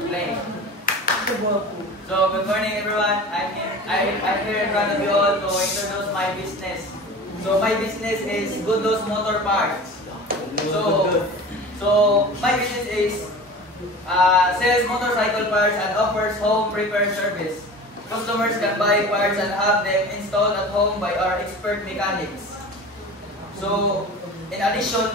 play. So, good morning everyone. I'm here in front of you all to introduce my business. So, my business is Goodlos Motor Parts. So my business is sells motorcycle parts and offers home repair service. Customers can buy parts and have them installed at home by our expert mechanics. So, in addition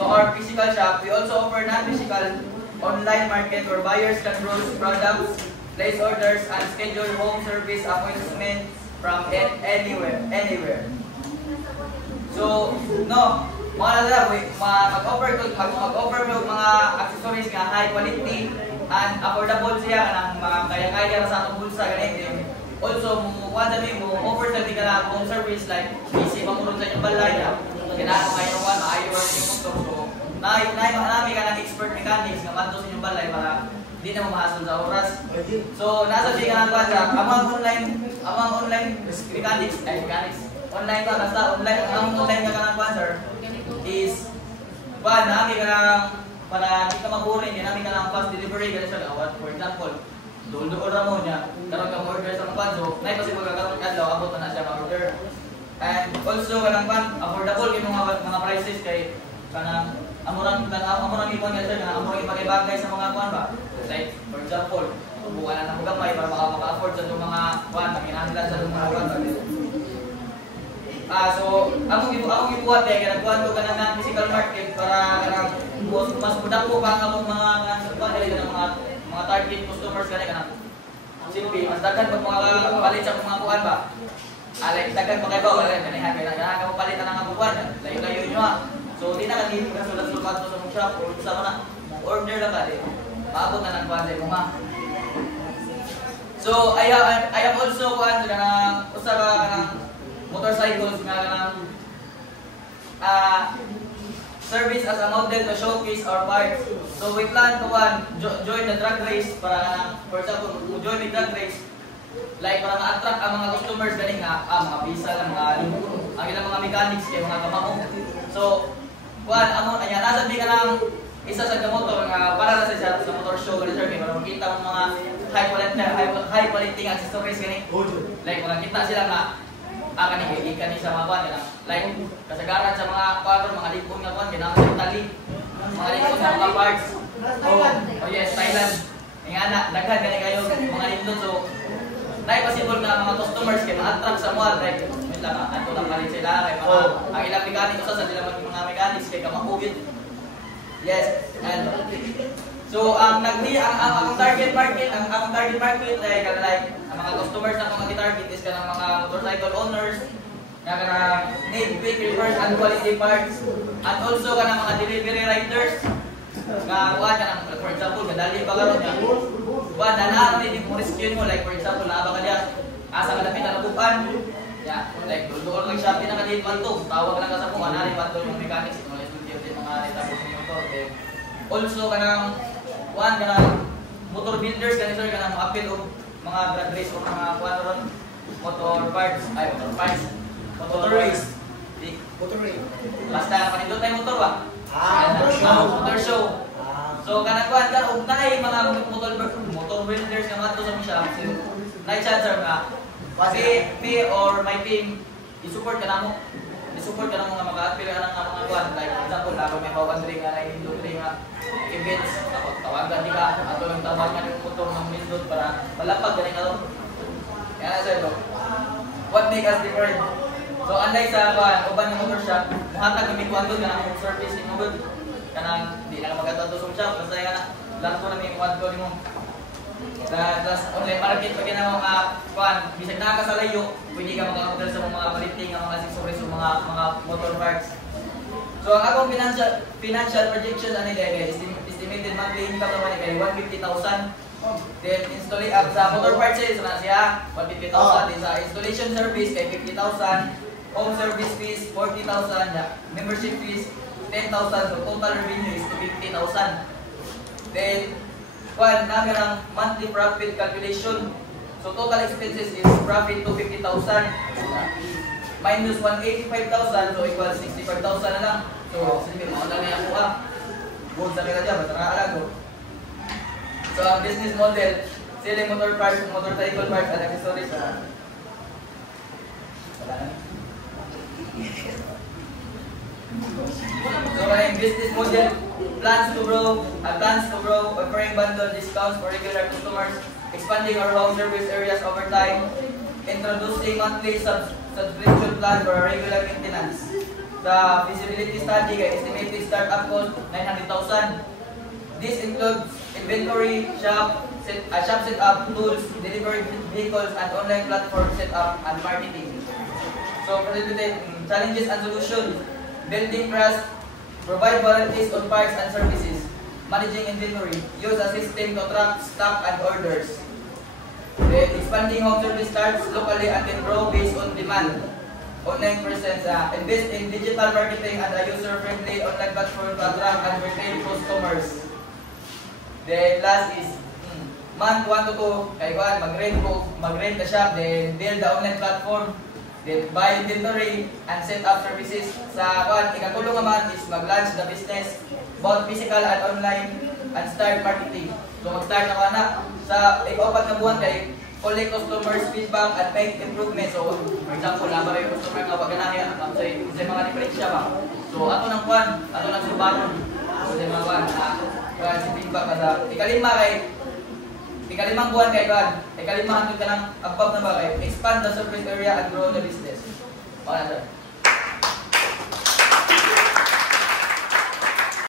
to our physical shop, we also offer non-physical online market where buyers can browse products, place orders, and schedule home service appointments from anywhere. So, mag-offer ko mga accessories nga high quality and affordable siya kanang mga kaya-kaya ra sa atong bulsa ganito. Also, offer sa ka na home service like busy mamulong sa inyong balay na kailangan kayo maayo ang inyong motor. So, namin ka ng expert mechanics nga manto sa inyong balay para hindi na mamahasol sa oras. So, nasa siya ka ng kwasa, amang online mechanics, online ka, basta online ka ng kwasa is namin ka ng para hindi ka maburin, namin ka ng fast delivery ganun siya gawat. For example, doon ra mo niya, karon ka order sa mga so nay possible ka karon kadlaw abot na siya ma-order. And also kanang affordable yung mga prices kay kanang amurang ipon nga siya, amurang ipagibagay sa mga kuan ba. Like for example, buwan na ng gamay para maka-afford sa mga kuan, kinahanglan sa mga kuan. So, among ibuhat kaya nagkuhan ko kanang non-physical market para kanang mas mudako pa ang among mga mga target customers kanang simple mas daghan pag mga palit sa mga kuan ba. Like daghan pa kay ba wala kaniha ka mo palitan ang among kuan. Layo inyo So, di na kanino ka sulat-sulat sa mong shop or sa mana order lang ka maabot na ng kuan mo ma. So, I am also kuan kanang usa ka kanang motorcycles nga kanang service as a model to showcase our parts. So we plan to join the drag race para for example, join the drag race like para ma-attract ang mga customers galing nga mga bisa lang ang ilang mga mechanics kay mga kamao. So amo anya nasa di ka nang isa sa motor nga para sa motor show ganito kay para makita ang mga high quality accessories gani. Like makita sila nga ikan sa mga kuan like kasagaran sa mga kuan mga lipon nga kuan kinahanglan sa tali mga lipon sa mga parts yes Thailand ingana daghan gani kayo mga lipon so nay possible nga mga customers kay ma-attract sa mall like wait lang ato lang palit sila kay mga ang ilang mechanic sa sila mga mechanics kay kamahugit yes and so ang target market like ang mga customers na mga target is kanang mga motorcycle owners nga kanang need quick repairs and quality parts and also kanang mga delivery riders nga kuan kanang for example kadali pa karon nga kuan na ni mo rescue mo like for example naaba ka diya asa ka dapit na nabukan like doon lang shop na kadit man to tawag lang ka sa kuan ani pa to yung mechanics mo mga retapos ng motor also kanang kuan kanang motor builders kanang sir kanang appeal og mga drag race o mga kuan ron motor race basta kanindot tay motor ba motor show so kanang kuan ka og naay mga motor builders nga madto sa mga shop naay chance nga kasi me or my team i-support ka namo mga maka-appeal ka ng mga kuan like for example laban may bawan diri nga na industry nga events tawagan di ka ato lang tawagan yung motor ng Mindot para malapag gani ka ron kaya sir what make us different so unlike sa uban ng motor shop muhatag kami kuan doon kanang service ni mo kanang di na magatato sa shop basta nga lang ko na may kuan doon mo plus online market pag na mga kuan bisag na ka sa layo pwede ka mag-order sa mga paliting ang mga accessories o mga motor parts. So ang akong financial projection ani guys estimated monthly income naman kay 150,000. Then install sa motor parts na siya 150,000 din sa installation service kay 50,000, home service fees 40,000, membership fees 10,000 so total revenue is 50,000. Then kuan namin ang monthly profit calculation. So total expenses is profit to 50,000 minus 185,000 so equal 65,000 na lang. So sige mo lang ako good sa kanya basta ra alago. So, ang business model, selling motor parts, motorcycle parts, and accessories. So, ang business model, plans to grow, offering bundle discounts for regular customers, expanding our home service areas over time, introducing monthly subscription plan for regular maintenance. The feasibility study, estimated startup cost 900,000. This includes inventory, shop setup, tools, delivery vehicles, and online platform setup and marketing. So, challenges and solutions: building trust, provide warranties on parts and services, managing inventory, use a system to track stock and orders. Then, expanding home service starts locally and then grow based on demand. Online presence, invest in digital marketing and a user-friendly online platform to attract and retain customers. Then last is month 1 to 2, kay Juan, mag-rent the shop, then build the online platform, then buy inventory and set up services. Sa Juan, ikatulong naman is mag-launch the business, both physical and online, and start marketing. So mag-start na na sa ikaw-4 na buwan kay collect customers' feedback and make improvements. So, for example, nabara yung customer nga pagkanahin sa mga diferensya ba. So, ato ng Juan, ato ng subaron. So, sa mga Juan, si feedback ka sa ikalimang buwan kay Juan, ikalimahan ka ng above na ba kay expand the surface area and grow the business. Okay, sir.